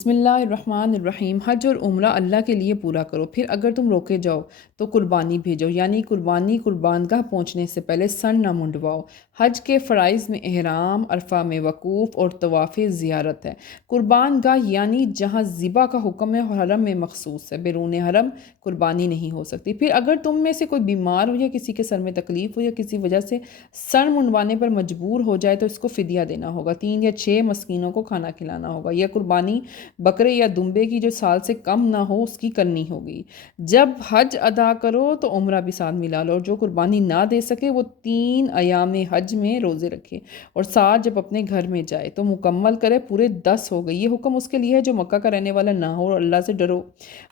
بسم اللہ الرحمن الرحیم۔ حج اور عمرہ اللہ کے لیے پورا کرو، پھر اگر تم روکے جاؤ تو قربانی بھیجو، یعنی قربانی قربانگاہ پہنچنے سے پہلے سر نہ منڈواؤ۔ حج کے فرائض میں احرام، عرفہ میں وقوف اور طواف زیارت ہے۔ قربان گاہ یعنی جہاں ذبح کا حکم ہے اور حرم میں مخصوص ہے، بیرون حرم قربانی نہیں ہو سکتی۔ پھر اگر تم میں سے کوئی بیمار ہو یا کسی کے سر میں تکلیف ہو یا کسی وجہ سے سر منڈوانے پر مجبور ہو جائے تو اس کو فدیہ دینا ہوگا، 3 یا 6 مسکینوں کو کھانا کھلانا ہوگا، یا قربانی بکرے یا دمبے کی جو سال سے کم نہ ہو اس کی کرنی ہوگی۔ جب حج ادا کرو تو عمرہ بھی ساتھ ملا لو، اور جو قربانی نہ دے سکے وہ 3 ایام حج میں روزے رکھے، اور ساتھ جب اپنے گھر میں جائے تو مکمل کرے، پورے 10 ہو گئے۔ یہ حکم اس کے لیے ہے جو مکہ کا رہنے والا نہ ہو، اور اللہ سے ڈرو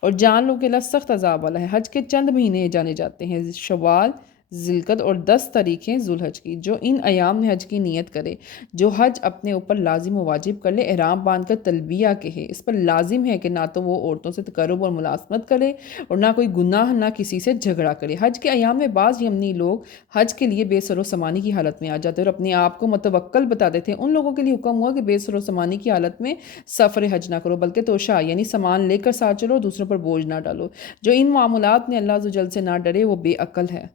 اور جان لو کہ اللہ سخت عذاب والا ہے۔ حج کے چند مہینے جانے جاتے ہیں، شوال، ذی القعدہ اور 10 تاریخیں ذو الحج کی۔ جو ان ایام میں حج کی نیت کرے، جو حج اپنے اوپر لازم و واجب کر لے، احرام باندھ کر تلبیہ کہے، اس پر لازم ہے کہ نہ تو وہ عورتوں سے تقرب اور ملازمت کرے اور نہ کوئی گناہ، نہ کسی سے جھگڑا کرے۔ حج کے ایام میں بعض یمنی لوگ حج کے لیے بے سر و سامانی کی حالت میں آ جاتے اور اپنے آپ کو متوکل بتاتے تھے۔ ان لوگوں کے لیے حکم ہوا کہ بے سر و سامانی کی حالت میں سفر حج نہ کرو، بلکہ توشہ یعنی سامان لے کر ساتھ چلو، دوسروں پر بوجھ نہ ڈالو۔ جو ان معاملات میں اللہ عز و جل سے نہ ڈرے وہ بے عقل ہے۔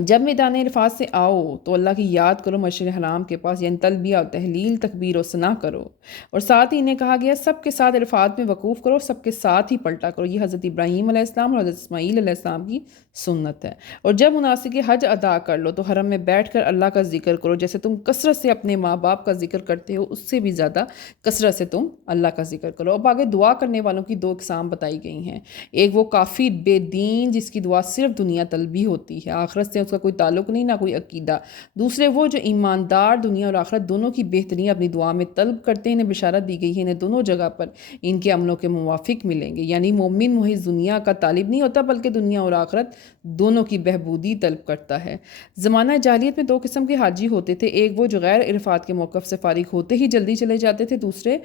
جب میدان عرفات سے آؤ تو اللہ کی یاد کرو، مشعر حرام کے پاس، یعنی تلبیہ و تحلیل، تکبیر و ثنا کرو، اور ساتھ ہی انہیں کہا گیا سب کے ساتھ عرفات میں وقوف کرو، سب کے ساتھ ہی پلٹا کرو۔ یہ حضرت ابراہیم علیہ السلام اور حضرت اسماعیل علیہ السلام کی سنت ہے۔ اور جب مناسک حج ادا کر لو تو حرم میں بیٹھ کر اللہ کا ذکر کرو، جیسے تم کثرت سے اپنے ماں باپ کا ذکر کرتے ہو اس سے بھی زیادہ کثرت سے تم اللہ کا ذکر کرو۔ اب آگے دعا کرنے والوں کی 2 اقسام بتائی گئی ہیں۔ ایک وہ کافر بے دین جس کی دعا صرف دنیا طلبی ہوتی ہے، آخرت سے اس کا کوئی تعلق نہیں، نہ کوئی عقیدہ۔ دوسرے وہ جو ایماندار، دنیا اور آخرت دونوں کی بہتری اپنی دعا میں طلب کرتے ہیں، انہیں بشارت دی گئی ہے انہیں دونوں جگہ پر ان کے عملوں کے موافق ملیں گے۔ یعنی مومن محض دنیا کا طالب نہیں ہوتا بلکہ دنیا اور آخرت دونوں کی بہبودی طلب کرتا ہے۔ زمانہ جاہلیت میں 2 قسم کے حاجی ہوتے تھے، ایک وہ جو غیر عرفات کے موقف سے فارغ ہوتے ہی جلدی چلے جاتے تھے، دوسرے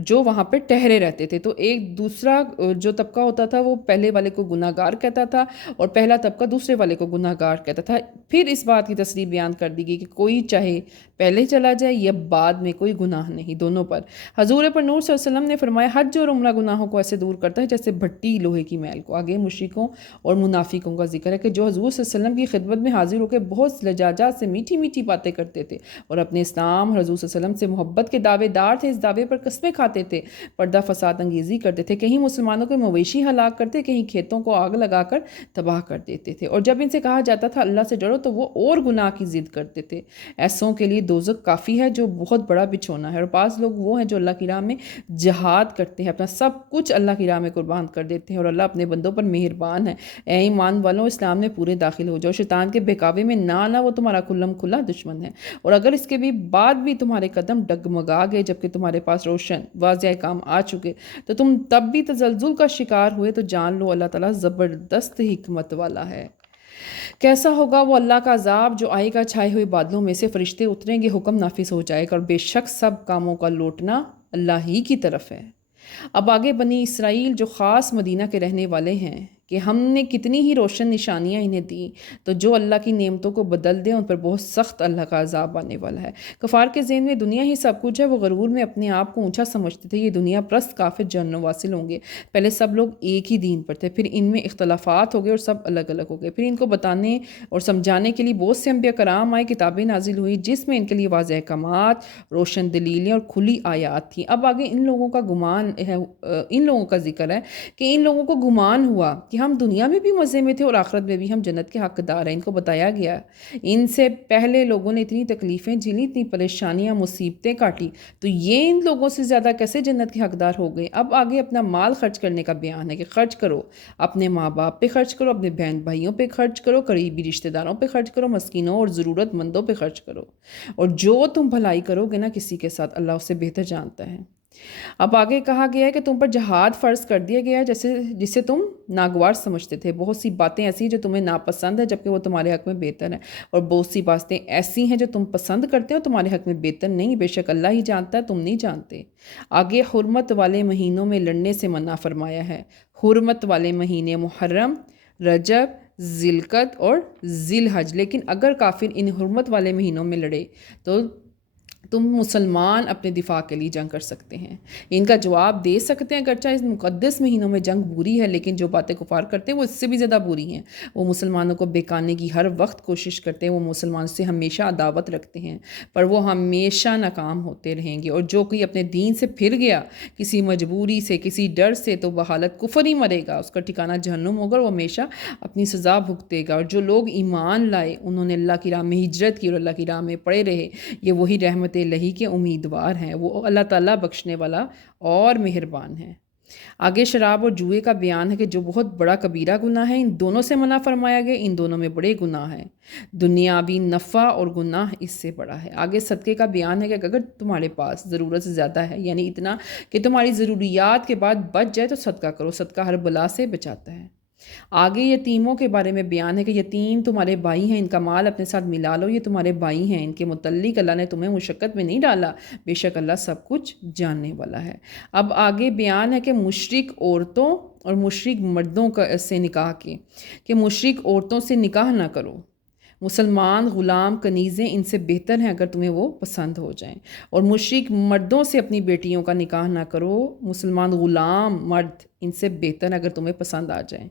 جو وہاں پہ ٹہرے رہتے تھے۔ تو ایک دوسرا جو طبقہ ہوتا تھا وہ پہلے والے کو گناہ گار کہتا تھا، اور پہلا طبقہ دوسرے والے کو گناہ گار کہتا تھا۔ پھر اس بات کی تصریح بیان کر دی گئی کہ کوئی چاہے پہلے چلا جائے یا بعد میں، کوئی گناہ نہیں، دونوں پر۔ حضور پر نور صلی اللہ علیہ وسلم نے فرمایا حج اور عمرہ گناہوں کو ایسے دور کرتا ہے جیسے بھٹی لوہے کی میل کو۔ آگے مشرکوں اور منافقوں کا ذکر ہے کہ جو حضور صلی اللہ علیہ وسلم کی خدمت میں حاضر ہو کے بہت لجاجت سے میٹھی میٹھی باتیں کرتے تھے اور اپنے اسلام اور حضور صلی اللہ علیہ وسلم سے محبت کے دعوے دار تھے، اس دعوے پر قسمیں کھاتے تھے، پردہ فساد انگیزی کرتے تھے، کہیں مسلمانوں کے مویشی ہلاک کرتے، کہیں کھیتوں کو آگ لگا کر تباہ کر دیتے تھے، اور جب ان سے کہا جاتا تھا اللہ سے ڈرو تو وہ اور گناہ کی ضد کرتے تھے۔ ایسوں کے لیے دوزخ کافی ہے جو بہت بڑا بچھونا ہے۔ اور بعض لوگ وہ ہیں جو اللہ کی راہ میں جہاد کرتے ہیں، اپنا سب کچھ اللہ کی راہ میں قربان کر دیتے ہیں، اور اللہ اپنے بندوں پر مہربان ہے۔ اے ایمان والوں، اسلام میں پورے داخل ہو جاؤ، شیطان کے بہکاوے میں نہ آنا، وہ تمہارا کھلم کھلا دشمن ہے۔ اور اگر اس کے بھی بعد بھی تمہارے قدم ڈگمگا گئے جبکہ تمہارے پاس روشن واضح کام آ چکے تو تم تب بھی تزلزل کا شکار ہوئے، تو جان لو اللہ تعالیٰ زبردست حکمت والا ہے۔ کیسا ہوگا وہ اللہ کا عذاب جو آئے گا چھائے ہوئے بادلوں میں سے، فرشتے اتریں گے، حکم نافذ ہو جائے گا، اور بے شک سب کاموں کا لوٹنا اللہ ہی کی طرف ہے۔ اب آگے بنی اسرائیل جو خاص مدینہ کے رہنے والے ہیں کہ ہم نے کتنی ہی روشن نشانیاں انہیں دیں، تو جو اللہ کی نعمتوں کو بدل دیں ان پر بہت سخت اللہ کا عذاب آنے والا ہے۔ کفار کے ذہن میں دنیا ہی سب کچھ ہے، وہ غرور میں اپنے آپ کو اونچا سمجھتے تھے۔ یہ دنیا پرست کافر جہنم واصل ہوں گے۔ پہلے سب لوگ ایک ہی دین پر تھے، پھر ان میں اختلافات ہو گئے اور سب الگ الگ ہو گئے، پھر ان کو بتانے اور سمجھانے کے لیے بہت سے انبیاء کرام آئے، کتابیں نازل ہوئی جس میں ان کے لیے واضح احکامات، روشن دلیلیں اور کھلی آیات تھیں۔ اب آگے ان لوگوں کا گمان ہے، ان لوگوں کا ذکر ہے کہ ان لوگوں کو گمان ہوا کہ ہم دنیا میں بھی مزے میں تھے اور آخرت میں بھی ہم جنت کے حقدار ہیں۔ ان کو بتایا گیا ان سے پہلے لوگوں نے اتنی تکلیفیں جھیلی، اتنی پریشانیاں، مصیبتیں کاٹی، تو یہ ان لوگوں سے زیادہ کیسے جنت کے حقدار ہو گئے۔ اب آگے اپنا مال خرچ کرنے کا بیان ہے کہ خرچ کرو، اپنے ماں باپ پہ خرچ کرو، اپنے بہن بھائیوں پہ خرچ کرو، قریبی رشتہ داروں پہ خرچ کرو، مسکینوں اور ضرورت مندوں پہ خرچ کرو، اور جو تم بھلائی کرو گے نا کسی کے ساتھ، اللہ اس سے بہتر جانتا ہے۔ اب آگے کہا گیا ہے کہ تم پر جہاد فرض کر دیا گیا ہے جسے تم ناگوار سمجھتے تھے۔ بہت سی باتیں ایسی جو تمہیں ناپسند ہے جبکہ وہ تمہارے حق میں بہتر ہیں، اور بہت سی باتیں ایسی ہیں جو تم پسند کرتے ہو تمہارے حق میں بہتر نہیں، بے شک اللہ ہی جانتا ہے، تم نہیں جانتے۔ آگے حرمت والے مہینوں میں لڑنے سے منع فرمایا ہے۔ حرمت والے مہینے محرم، رجب، ذی القعدہ اور ذی الحج، لیکن اگر کافر ان حرمت والے مہینوں میں لڑے تو تم مسلمان اپنے دفاع کے لیے جنگ کر سکتے ہیں؟ ان کا جواب دے سکتے ہیں اگرچہ اس مقدس مہینوں میں جنگ بری ہے، لیکن جو باتیں کفار کرتے ہیں وہ اس سے بھی زیادہ بری ہیں۔ وہ مسلمانوں کو بہکانے کی ہر وقت کوشش کرتے ہیں، وہ مسلمانوں سے ہمیشہ عداوت رکھتے ہیں، پر وہ ہمیشہ ناکام ہوتے رہیں گے۔ اور جو کوئی اپنے دین سے پھر گیا کسی مجبوری سے، کسی ڈر سے، تو وہ حالت کفر ہی مرے گا، اس کا ٹھکانہ جہنم ہوگا اور وہ ہمیشہ اپنی سزا بھگتے گا۔ اور جو لوگ ایمان لائے، انہوں نے اللہ کی راہ میں ہجرت کی اور اللہ کی راہ میں پڑے رہے، یہ وہی رحمت الہی کے امیدوار ہیں۔ وہ اللہ تعالیٰ بخشنے والا اور مہربان ہے۔ آگے شراب اور جوئے کا بیان ہے کہ جو بہت بڑا کبیرہ گناہ ہے، ان دونوں سے منع فرمایا گیا، ان دونوں میں بڑے گناہ ہیں، دنیاوی نفع اور گناہ اس سے بڑا ہے۔ آگے صدقے کا بیان ہے کہ اگر تمہارے پاس ضرورت سے زیادہ ہے، یعنی اتنا کہ تمہاری ضروریات کے بعد بچ جائے، تو صدقہ کرو، صدقہ ہر بلا سے بچاتا ہے۔ آگے یتیموں کے بارے میں بیان ہے کہ یتیم تمہارے بھائی ہیں، ان کا مال اپنے ساتھ ملا لو، یہ تمہارے بھائی ہیں، ان کے متعلق اللہ نے تمہیں مشقت میں نہیں ڈالا، بے شک اللہ سب کچھ جاننے والا ہے۔ اب آگے بیان ہے کہ مشرک عورتوں اور مشرک مردوں سے نکاح کے، کہ مشرک عورتوں سے نکاح نہ کرو، مسلمان غلام کنیزیں ان سے بہتر ہیں اگر تمہیں وہ پسند ہو جائیں، اور مشرک مردوں سے اپنی بیٹیوں کا نکاح نہ کرو، مسلمان غلام مرد ان سے بہتر ہیں اگر تمہیں پسند آ جائیں۔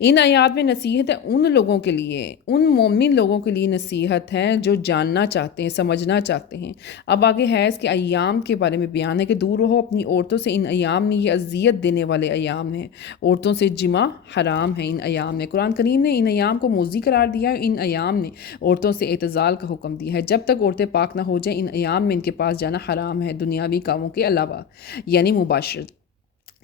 ان آیات میں نصیحت ہے ان لوگوں کے لیے، ان مومن لوگوں کے لیے نصیحت ہے جو جاننا چاہتے ہیں، سمجھنا چاہتے ہیں۔ اب آگے حیض کے ایام کے بارے میں بیان ہے کہ دور رہو اپنی عورتوں سے، ان ایام میں یہ اذیت دینے والے ایام ہیں، عورتوں سے جمع حرام ہے ان ایام میں۔ قرآن کریم نے ان ایام کو موذی قرار دیا ہے، ان ایام نے عورتوں سے اعتزال کا حکم دیا ہے، جب تک عورتیں پاک نہ ہو جائیں ان ایام میں ان کے پاس جانا حرام ہے، دنیاوی کاموں کے علاوہ، یعنی مباشرت۔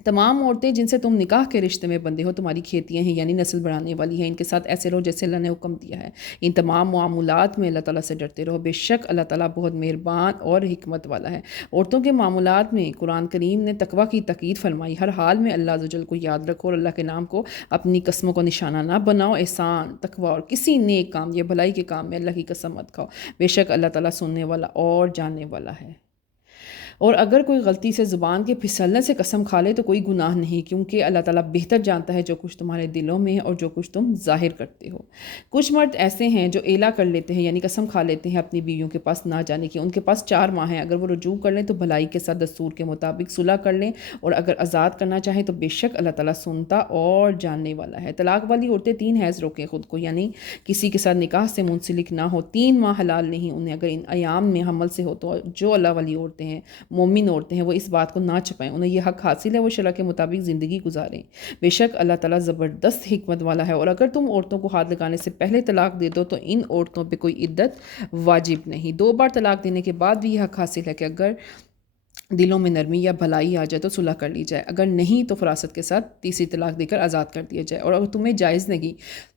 تمام عورتیں جن سے تم نکاح کے رشتے میں بندھے ہو تمہاری کھیتیاں ہیں، یعنی نسل بڑھانے والی ہیں، ان کے ساتھ ایسے رہو جیسے اللہ نے حکم دیا ہے۔ ان تمام معاملات میں اللہ تعالیٰ سے ڈرتے رہو، بے شک اللہ تعالیٰ بہت مہربان اور حکمت والا ہے۔ عورتوں کے معاملات میں قرآن کریم نے تقویٰ کی تاکید فرمائی، ہر حال میں اللہ عز و جل کو یاد رکھو اور اللہ کے نام کو اپنی قسموں کو نشانہ نہ بناؤ، احسان، تقویٰ اور کسی نیک کام یا بھلائی کے کام میں اللہ کی قسم مت کھاؤ، بے شک اللہ تعالیٰ سننے والا اور جاننے والا ہے۔ اور اگر کوئی غلطی سے زبان کے پھسلنے سے قسم کھا لے تو کوئی گناہ نہیں، کیونکہ اللہ تعالیٰ بہتر جانتا ہے جو کچھ تمہارے دلوں میں ہے اور جو کچھ تم ظاہر کرتے ہو۔ کچھ مرد ایسے ہیں جو ایلا کر لیتے ہیں، یعنی قسم کھا لیتے ہیں اپنی بیویوں کے پاس نہ جانے کی، ان کے پاس 4 ماہ ہیں، اگر وہ رجوع کر لیں تو بھلائی کے ساتھ دستور کے مطابق صلح کر لیں، اور اگر آزاد کرنا چاہیں تو بے شک اللہ تعالیٰ سنتا اور جاننے والا ہے۔ طلاق والی عورتیں 3 حیض روکیں خود کو، یعنی کسی کے ساتھ نکاح سے منسلک نہ ہو، 3 ماہ حلال نہیں انہیں اگر ان ایام میں حمل سے ہو تو جو اللہ والی عورتیں ہیں، مومن عورتیں ہیں، وہ اس بات کو نہ چھپائیں، انہیں یہ حق حاصل ہے وہ شرع کے مطابق زندگی گزاریں، بے شک اللہ تعالیٰ زبردست حکمت والا ہے۔ اور اگر تم عورتوں کو ہاتھ لگانے سے پہلے طلاق دے دو تو ان عورتوں پہ کوئی عدت واجب نہیں۔ 2 بار طلاق دینے کے بعد بھی یہ حق حاصل ہے کہ اگر دلوں میں نرمی یا بھلائی آ جائے تو صلح کر لی جائے، اگر نہیں تو فراست کے ساتھ تیسری طلاق دے کر آزاد کر دیا جائے۔ اور اگر تمہیں جائز نہیں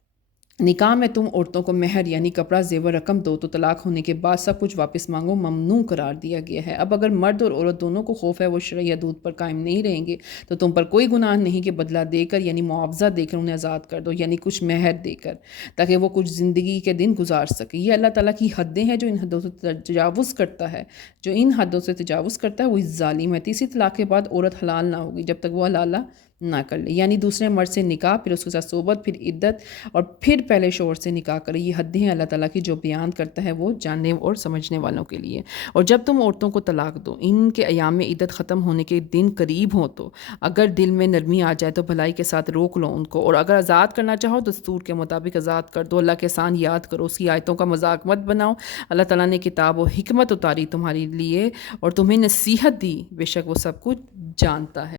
نکاح میں تم عورتوں کو مہر یعنی کپڑا، زیور، رقم دو تو طلاق ہونے کے بعد سب کچھ واپس مانگو ممنوع قرار دیا گیا ہے۔ اب اگر مرد اور عورت دونوں کو خوف ہے وہ شرعی حدود پر قائم نہیں رہیں گے تو تم پر کوئی گناہ نہیں کہ بدلہ دے کر یعنی معاوضہ دے کر انہیں آزاد کر دو، یعنی کچھ مہر دے کر، تاکہ وہ کچھ زندگی کے دن گزار سکے۔ یہ اللہ تعالیٰ کی حدیں ہیں، جو ان حدوں سے تجاوز کرتا ہے، جو ان حدوں سے تجاوز کرتا ہے وہ ظالم ہے۔ تیسری طلاق کے بعد عورت حلال نہ ہوگی جب تک وہ حلالہ نہ کر لے، یعنی دوسرے مرد سے نکاح، پھر اس کے ساتھ صحبت، پھر عدت، اور پھر پہلے شوہر سے نکاح کرے۔ یہ حدیں ہیں اللہ تعالیٰ کی جو بیان کرتا ہے وہ جاننے اور سمجھنے والوں کے لیے۔ اور جب تم عورتوں کو طلاق دو، ان کے ایام میں عدت ختم ہونے کے دن قریب ہوں تو اگر دل میں نرمی آ جائے تو بھلائی کے ساتھ روک لو ان کو، اور اگر آزاد کرنا چاہو تو دستور کے مطابق آزاد کر دو۔ اللہ کے احسان یاد کرو، اس کی آیتوں کا مذاق مت بناؤ۔ اللہ تعالیٰ نے کتاب و حکمت اتاری تمہارے لیے اور تمہیں نصیحت دی، بے شک وہ سب کچھ جانتا ہے۔